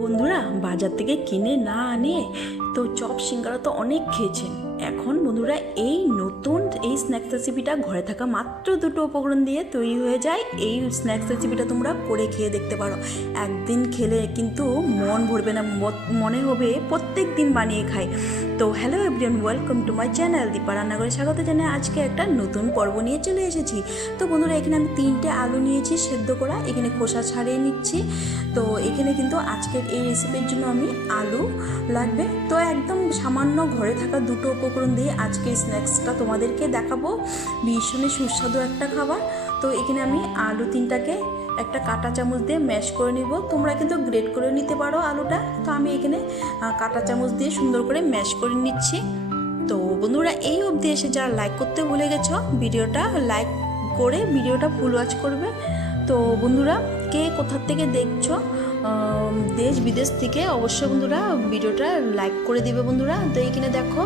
বন্ধুরা বাজার থেকে কিনে না আনে তো চপ সিঙ্গারা তো অনেক খেয়েছেন। এখন বন্ধুরা এই নতুন এই স্ন্যাক্স রেসিপিটা ঘরে থাকা মাত্র দুটো উপকরণ দিয়ে তৈরি হয়ে যায়। এই স্ন্যাক্স রেসিপিটা তোমরা করে খেয়ে দেখতে পারো। একদিন খেলে কিন্তু মন ভরবে না, মনে হবে প্রত্যেক দিন বানিয়ে খাই। তো hello everyone, welcome to my channel Deepa রান্নাঘরে স্বাগত জানাই। আজকে একটা নতুন পর্ব নিয়ে চলে এসেছি। তো বন্ধুরা এখানে আমি 3টে আলু নিয়েছি সেদ্ধ করা, এখানে খোসা ছাড়িয়ে নিচ্ছি। তো এখানে কিন্তু আজকের এই রেসিপির জন্য আমি আলু লাগবে। তো একদম সামান্য ঘরে থাকা দুটো উপকরণ দিয়ে আজকের স্ন্যাক্সটা তোমাদেরকে দেখাবো। ভীষণই সুস্বাদু একটা খাবার। তো এখানে আমি আলু 3টাকে একটা কাঁটা চামচ দিয়ে ম্যাশ করে নিব। তোমরা কিন্তু গ্রেট করে নিতে পারো আলুটা। তো আমি এখানে কাঁটা চামচ দিয়ে সুন্দর করে ম্যাশ করে নিচ্ছি। তো বন্ধুরা এই অবধি এসে যারা লাইক করতে ভুলে গেছো, ভিডিওটা লাইক করে ভিডিওটা ফুল ওয়াচ করবে। তো বন্ধুরা কে কোথার থেকে দেখছো, দেশ বিদেশ থেকে, অবশ্যই বন্ধুরা ভিডিওটা লাইক করে দিবে বন্ধুরা। তো এইখানে দেখো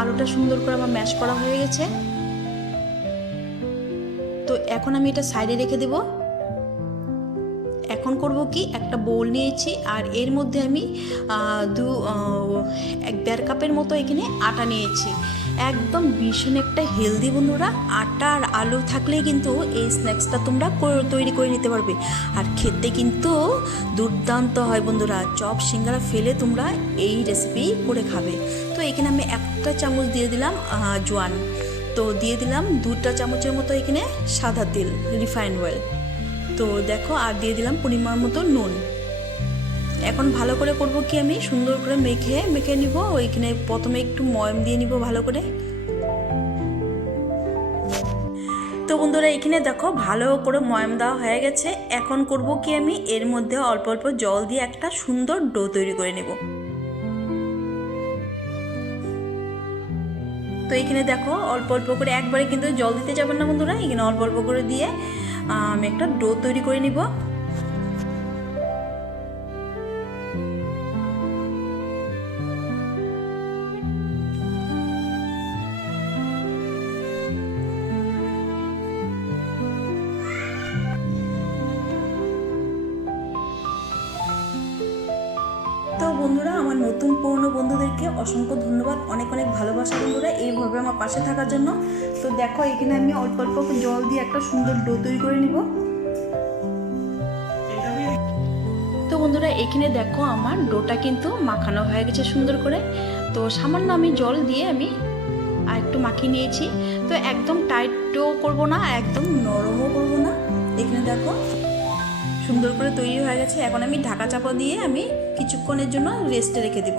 আলুটা সুন্দর করে আমার ম্যাশ করা হয়ে গেছে। তো এখন আমি এটা সাইডে রেখে দেব। এখন করব কি, একটা বোল নিয়েছি আর এর মধ্যে আমি 1.5 কাপের মতো এখানে আটা নিয়েছি। একদম ভীষণ একটা হেলদি বন্ধুরা। আটা আর আলু থাকলেই কিন্তু এই স্ন্যাক্সটা তোমরা তৈরি করে নিতে পারবে। আর খেতে কিন্তু দুর্দান্ত হয় বন্ধুরা। চপ সিঙ্গারা ফেলে তোমরা এই রেসিপি করে খাবে। তো এখানে আমি 1 চামচ দিয়ে দিলাম জোয়ান। তো দিয়ে দিলাম 2 চামচের মতো এখানে সাদা তেল, রিফাইন্ড অয়েল। তো দেখো আর দিয়ে দিলাম পরিমাণ মতো নুন। এখন ভালো করে করব কি, আমি সুন্দর করে মেখে নিব। ওইখানে প্রথমে একটু ময়ম দিয়ে নিব ভালো করে। তো বন্ধুরা এখানে দেখো ভালো করে ময়ম দেওয়া হয়ে গেছে। এখন করব কি, আমি এর মধ্যে অল্প অল্প জল দিয়ে একটা সুন্দর ডো তৈরি করে নেব। তো এখানে দেখো অল্প অল্প করে, একবারে কিন্তু জল দিতে যাবেন না বন্ধুরা। এখানে অল্প অল্প করে দিয়ে আমি একটা ডো তৈরি করে নিব। তো বন্ধুরা আমার নতুন পুরনো বন্ধুদেরকে অসংখ্য ধন্যবাদ, অনেক অনেক ভালোবাসা বন্ধুরা এইভাবে আমার পাশে থাকার জন্য। তো দেখো এখানে আমি অল্প অল্প জল দিয়ে একটা সুন্দর ডো তৈরি করে নিব। তো বন্ধুরা এখানে দেখো আমার ডোটা কিন্তু মাখানো হয়ে গেছে সুন্দর করে। তো সামান্য আমি জল দিয়ে আমি আর একটু মাখিয়ে নিয়েছি। তো একদম টাইটও করব না, একদম নরমও করব না। এখানে দেখো সুন্দর করে তৈরি হয়ে গেছে। এখন আমি ঢাকা চাপা দিয়ে আমি কিছুক্ষণের জন্য রেস্টে রেখে দেব।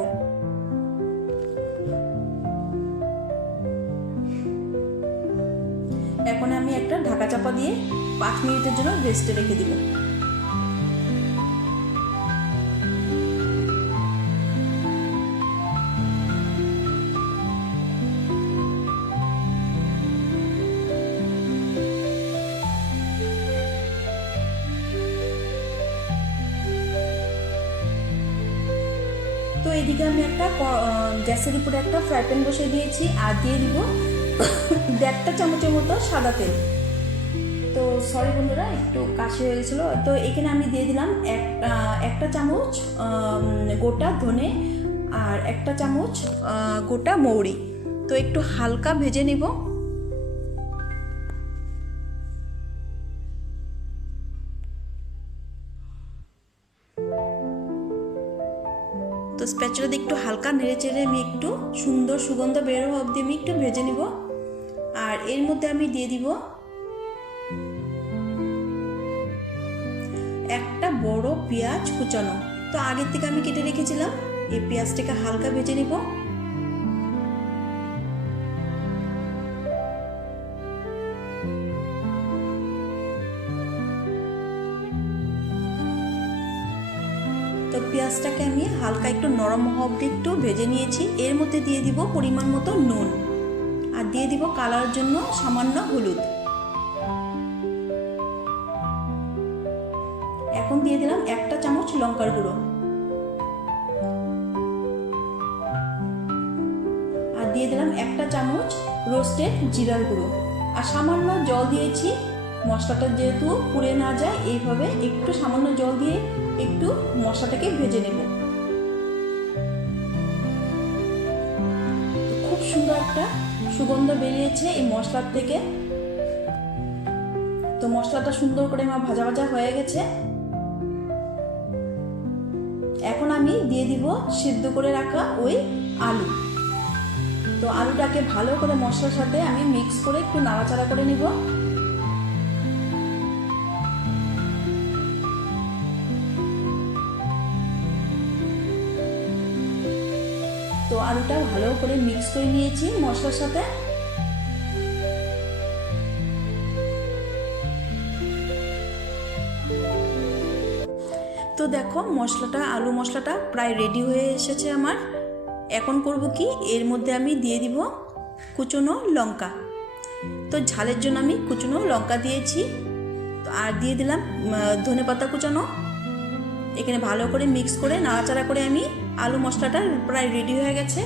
এখন আমি একটা ঢাকা চাপা দিয়ে 5 মিনিটের জন্য রেস্টে রেখে দিব। তো এইদিকে আমি একটা গ্যাসের উপরে একটা ফ্রাই প্যান বসিয়ে দিয়েছি আর দিয়ে দিব 1.5 চামচের মতো সাদা তেল। তো সরি বন্ধুরা একটু কাশি হয়ে গেছিলো। তো এখানে আমি দিয়ে দিলাম একটা চামচ গোটা ধনে আর 1 চামচ গোটা মৌরি। তো একটু হালকা ভেজে নিব। তো স্প্যাচুলা দিয়ে একটু হালকা নেড়ে চেড়ে আমি একটু সুন্দর সুগন্ধ বের হওয়া অবধি আমি একটু ভেজে নিব। আর এর মধ্যে আমি দিয়ে দিব একটা বড় পেঁয়াজ কুচানো। তো আগের থেকে আমি কেটে রেখেছিলাম। এই পেঁয়াজটাকে হালকা ভেজে নিব। তো পেঁয়াজটাকে আমি হালকা একটু নরম হওয়া অবধি একটু ভেজে নিয়েছি। এর মধ্যে দিয়ে দিব পরিমাণ মতো নুন আর দিয়ে দিব কালারের জন্য সামান্য হলুদ। এখন দিয়ে দিলাম 1 চামচ লঙ্কার গুঁড়ো আর দিয়ে দিলাম 1 চামচ রোস্টেড জিরার গুঁড়ো আর সামান্য জল দিয়েছি মশলাটা যেহেতু পুড়ে না যায়, এইভাবে একটু সামান্য জল দিয়ে একটু মশলাটাকে ভেজে নেব। খুব সুন্দর একটা সুগন্ধ বেরিয়েছে এই মশলার থেকে। তো মশলাটা সুন্দর করে আমার ভাজা ভাজা হয়ে গেছে। এখন আমি দিয়ে দিব সিদ্ধ করে রাখা ওই আলু। তো আলুটাকে ভালো করে মশলার সাথে আমি মিক্স করে একটু নাড়াচাড়া করে নিব। তো আলুটা ভালো করে মিক্স করে নিয়েছি মশলার সাথে। তো দেখো মশলাটা, আলু মশলাটা প্রায় রেডি হয়ে এসেছে আমার। এখন করব কি, এর মধ্যে আমি দিয়ে দিব কুচনো লঙ্কা। তো ঝালের জন্য আমি কুচনো লঙ্কা দিয়েছি। তো আর দিয়ে দিলাম ধনেপাতা কুচানো। এখানে ভালো করে মিক্স করে নাড়াচাড়া করে আমি, আলু মশলাটা প্রায় রেডি হয়ে গেছে।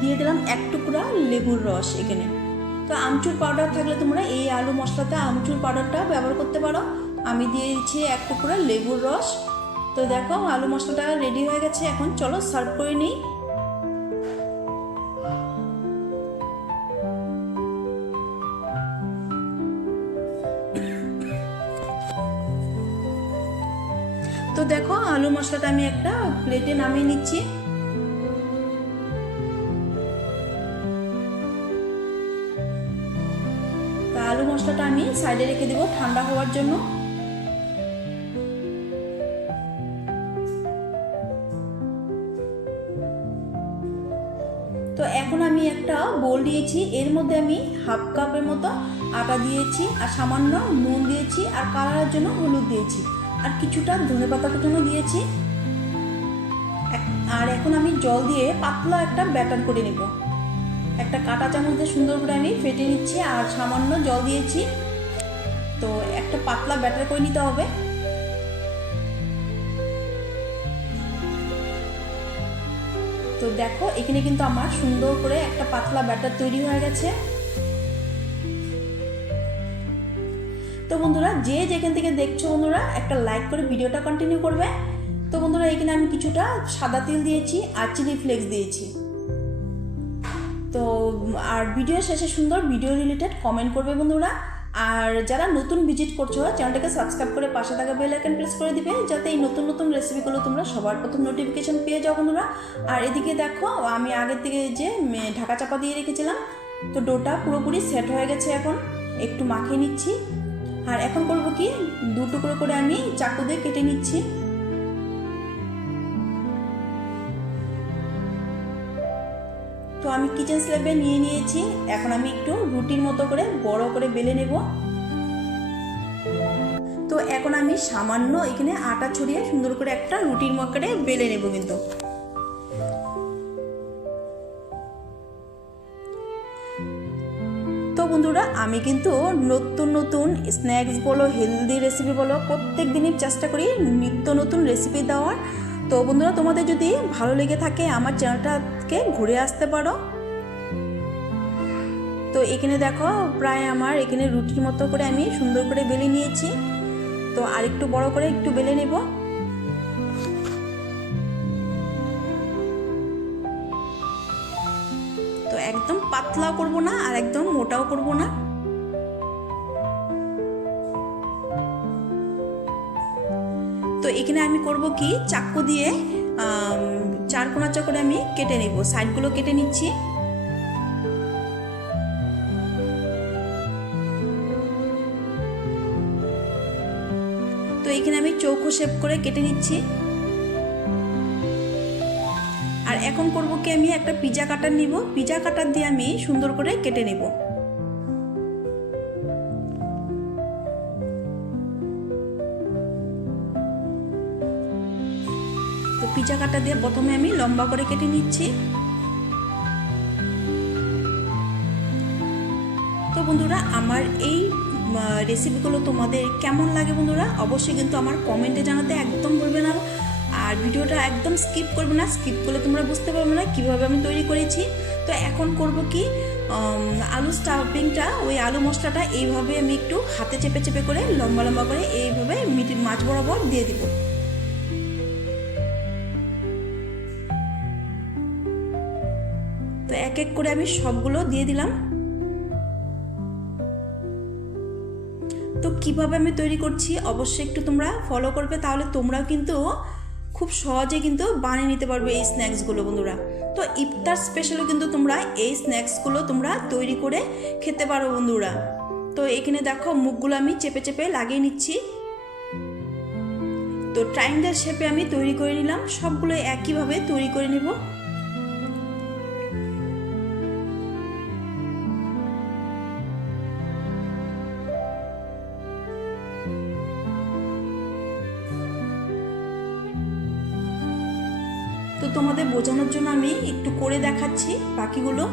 দিয়ে দিলাম এক টুকরা লেবুর রস এখানে। তো আমচুর পাউডার থাকলে তোমরা এই আলু মশলাতে আমচুর পাউডারটা ব্যবহার করতে পারো। আমি দিয়ে দিচ্ছি এক টুকরা লেবুর রস। তো দেখো আলু মশলাটা রেডি হয়ে গেছে। এখন চলো সার্ভ করে নিই। তো দেখো আলু মশলাটা আমি একটা প্লেটে নামিয়ে নিচ্ছি। আলু মশলাটা আমি সাইডে রেখে দিব ঠান্ডা হওয়ার জন্য। তো এখন আমি একটা বোল দিয়েছি, এর মধ্যে আমি হাফ কাপের মতো আটা দিয়েছি, আর সামান্য নুন দিয়েছি, আর কালারের জন্য হলুদ দিয়েছি, আর কিছুটা ধনেপাতা কুচানো দিয়েছি। আর এখন আমি জল দিয়ে পাতলা একটা ব্যাটার করে নেব। একটা কাঁটা চামচ দিয়ে সুন্দর করে আমি ফেটে নিচ্ছি, আর সামান্য জল দিয়েছি। তো একটা পাতলা ব্যাটার করে নিতে হবে। তো দেখো এখানে কিন্তু আমার সুন্দর করে একটা পাতলা ব্যাটার তৈরি হয়ে গেছে। তো বন্ধুরা যে যেখান থেকে দেখছো বন্ধুরা একটা লাইক করে ভিডিওটা কন্টিনিউ করবে। তো বন্ধুরা এখানে আমি কিছুটা সাদা তিল দিয়েছি আর চিলি ফ্লেক্স দিয়েছি। তো আর ভিডিও শেষে সুন্দর ভিডিও রিলেটেড কমেন্ট করবে বন্ধুরা। আর যারা নতুন ভিজিট করছো চ্যানেলটাকে সাবস্ক্রাইব করে পাশে থাকা বেল আইকন প্রেস করে দিবে, যাতে এই নতুন নতুন রেসিপিগুলো তোমরা সবার প্রথম নোটিফিকেশন পেয়ে যাও বন্ধুরা। আর এদিকে দেখো আমি আগের থেকে যে ঢাকা চাপা দিয়ে রেখেছিলাম, তো ডোটা পুরোপুরি সেট হয়ে গেছে। এখন একটু মাখিয়ে নিচ্ছি। আর এখন করব কি, দু টুকরো করে আমি চাকু দিয়ে কেটে নিচ্ছি। তো আমি কিচেন স্ল্যাবে নিয়ে নিয়েছি। এখন আমি একটু রুটির মতো করে বড় করে বেলে নেব। তো এখন আমি সামান্য এখানে আটা ছড়িয়ে সুন্দর করে একটা রুটির মতো বেলে নেব। কিন্তু তো বন্ধুরা আমি কিন্তু নতুন নতুন স্ন্যাক্স বলো, হেলদি রেসিপি বলো, প্রত্যেক দিনই চেষ্টা করি নিত্য নতুন রেসিপি দেওয়ার। তো বন্ধুরা তোমাদের যদি ভালো লেগে থাকে আমার চ্যানেলটাকে ঘুরে আসতে পারো। তো এখানে দেখো প্রায় আমার এখানে রুটির মতো করে আমি সুন্দর করে বেলে নিয়েছি। তো আরেকটু বড় করে একটু বেলে নেব। তো একদম পাতলাও করব না আর একদম মোটাও করব না। তো এখানে আমি করব কি, চাকু দিয়ে চার কোনা করে আমি কেটে নেব, সাইডগুলো কেটে নিচ্ছি। তো এখানে আমি চৌকো শেপ করে কেটে নিচ্ছি। আর এখন করব কি, আমি একটা পিজা কাটার নিব, পিজা কাটার দিয়ে আমি সুন্দর করে কেটে নেব। তো পিজা কাটা দিয়ে প্রথমে আমি লম্বা করে কেটে নিচ্ছি। তো বন্ধুরা আমার এই রেসিপিগুলো তোমাদের কেমন লাগে বন্ধুরা অবশ্যই কিন্তু আমার কমেন্টে জানাতে একদম ভুলবে না। আর ভিডিওটা একদম স্কিপ করবে না, স্কিপ করলে তোমরা বুঝতে পারবে না কীভাবে আমি তৈরি করেছি। তো এখন করব কি, আলু স্টাফিংটা, ওই আলু মশলাটা এইভাবে আমি একটু হাতে চেপে চেপে করে লম্বা লম্বা করে এইভাবে মাছ বরাবর দিয়ে দিব। তো এক এক করে আমি সবগুলো দিয়ে দিলাম। তো কিভাবে আমি তৈরি করছি অবশ্যই একটু তোমরা ফলো করবে, তাহলে তোমরাও কিন্তু খুব সহজে কিন্তু বানিয়ে নিতে পারবে এই স্ন্যাক্সগুলো বন্ধুরা। তো ইফতার স্পেশালও কিন্তু তোমরা এই স্ন্যাক্সগুলো তোমরা তৈরি করে খেতে পারো বন্ধুরা। তো এখানে দেখো মুখগুলো আমি চেপে চেপে লাগিয়ে নিচ্ছি। তো ট্রায়াঙ্গেল শেপে আমি তৈরি করে নিলাম, সবগুলো একইভাবে তৈরি করে নিব। তো তোমাদের বোঝানোর জন্য আমি একটু করে দেখাচ্ছি বাকিগুলো।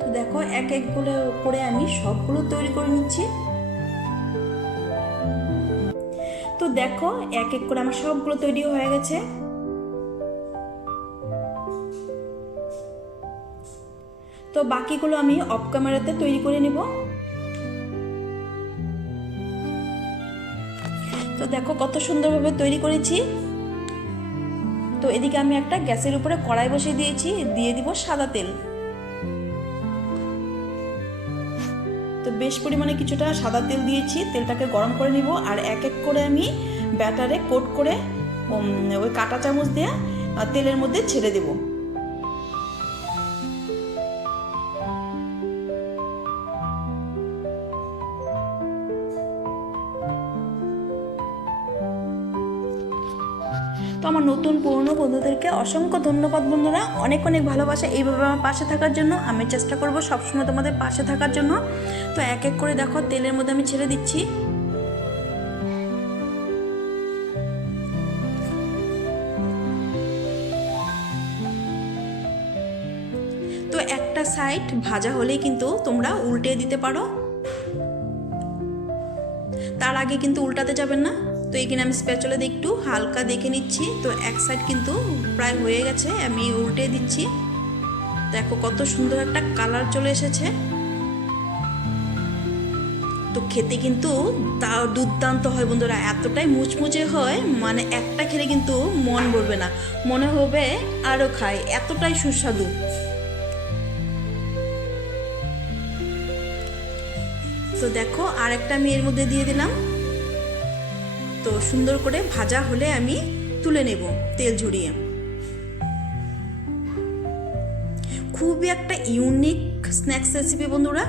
তো দেখো এক একগুলো করে আমি সবগুলো তৈরি করে নিচ্ছি। তো দেখো এক এক করে আমার সবগুলো তৈরি হয়ে গেছে। তো বাকিগুলো আমি অফ ক্যামেরাতে তৈরি করে নেব। তো দেখো কত সুন্দরভাবে তৈরি করেছি। তো এদিকে আমি একটা গ্যাসের উপরে কড়াই বসিয়ে দিয়েছি, দিয়ে দিব সাদা তেল। তো বেশ পরিমাণে কিছুটা সাদা তেল দিয়েছি, তেলটাকে গরম করে নিব। আর এক এক করে আমি ব্যাটারে কোট করে ওই কাঁটা চামচ দিয়ে তেলের মধ্যে ছেড়ে দেব। তো আমার নতুন পুরনো বন্ধুদেরকে অসংখ্য ধন্যবাদ বন্ধুরা, অনেক অনেক ভালোবাসা এইভাবে আমার পাশে থাকার জন্য। আমি চেষ্টা করব সবসময় তোমাদের পাশে থাকার জন্য। তো এক এক করে দেখো তেলের মধ্যে আমি ছেড়ে দিচ্ছি। তো একটা সাইড ভাজা হলেই কিন্তু তোমরা উল্টে দিতে পারো, তার আগে কিন্তু উল্টাতে যাবেন না। তো এখানে আমি স্প্যাচুলা দিয়ে একটু হালকা দেখে নিচ্ছি। তো এক সাইড কিন্তু প্রায় হয়ে গেছে, আমি উল্টে দিচ্ছি। দেখো কত সুন্দর একটা কালার চলে এসেছে। তো খেতে কিন্তু দুর্দান্ত হয় বন্ধুরা, এতটাই মুচমুচে হয়, মানে একটা খেলে কিন্তু মন ভরবে না, মনে হবে আরও খাই, এতটাই সুস্বাদু। তো দেখো আর একটা আমি এর মধ্যে দিয়ে দিলাম। তো সুন্দর করে ভাজা হলে আমি তুলে নেব তেল ঝরিয়ে। খুবই একটা ইউনিক স্ন্যাক্স রেসিপি বন্ধুরা।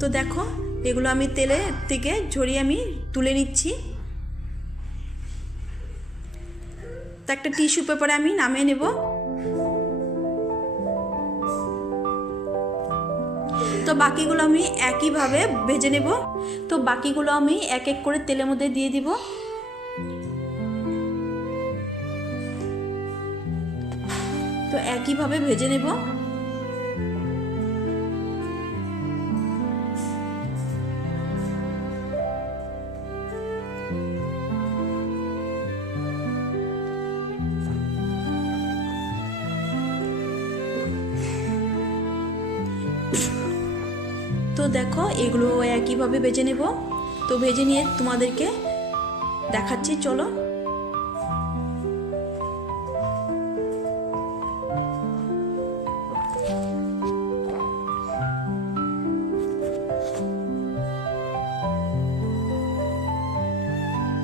তো দেখো এগুলো আমি তেলের থেকে ঝরিয়ে আমি তুলে নিচ্ছি। তো একটা টিস্যু পেপারে আমি নামিয়ে নেব। তো বাকিগুলো আমি একইভাবে ভেজে নেব। তো বাকিগুলো আমি এক এক করে তেলের মধ্যে দিয়ে দিব। তো একইভাবে ভেজে নেব। তো দেখো এগুলো একইভাবে ভেজে নেব। তো ভেজে নিয়ে তোমাদেরকে দেখাচ্ছি, চলো।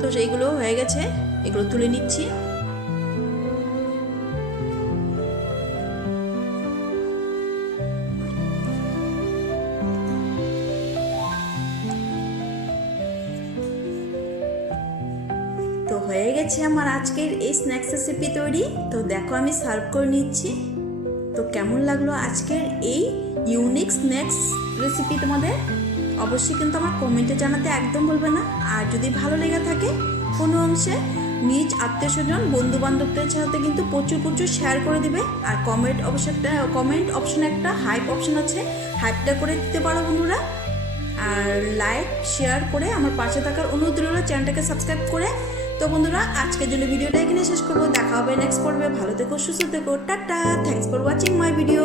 তো সেইগুলো হয়ে গেছে, এগুলো তুলে নিচ্ছি। তো হয়ে গেছে আমার আজকের এই স্ন্যাক্স রেসিপি তৈরি। তো দেখো আমি সার্ভ করে নিচ্ছি। তো কেমন লাগলো আজকের এই ইউনিক স্ন্যাক্স রেসিপি তোমাদের? অবশ্যই কিন্তু আমার কমেন্টে জানাতে একদম বলবে না। আর যদি ভালো লেগে থাকে কোনো অংশে, নিজ আত্মীয় স্বজন বন্ধু বান্ধবদের সাথে কিন্তু প্রচুর প্রচুর শেয়ার করে দিবে। আর কমেন্ট অপশনে একটা হাইপ অপশন আছে, হাইপটা করে দিতে পারো বন্ধুরা। আর লাইক শেয়ার করে আমার পাশে থাকার অনুরোধ রইল, চ্যানেলটাকে সাবস্ক্রাইব করে। তো বন্ধুরা, আজকের জন্য ভিডিওটা এখানে শেষ করবো। দেখা হবে নেক্সট পর্বে। ভালো থেকো, সুস্থ থেকো, tata. Thanks for watching my video.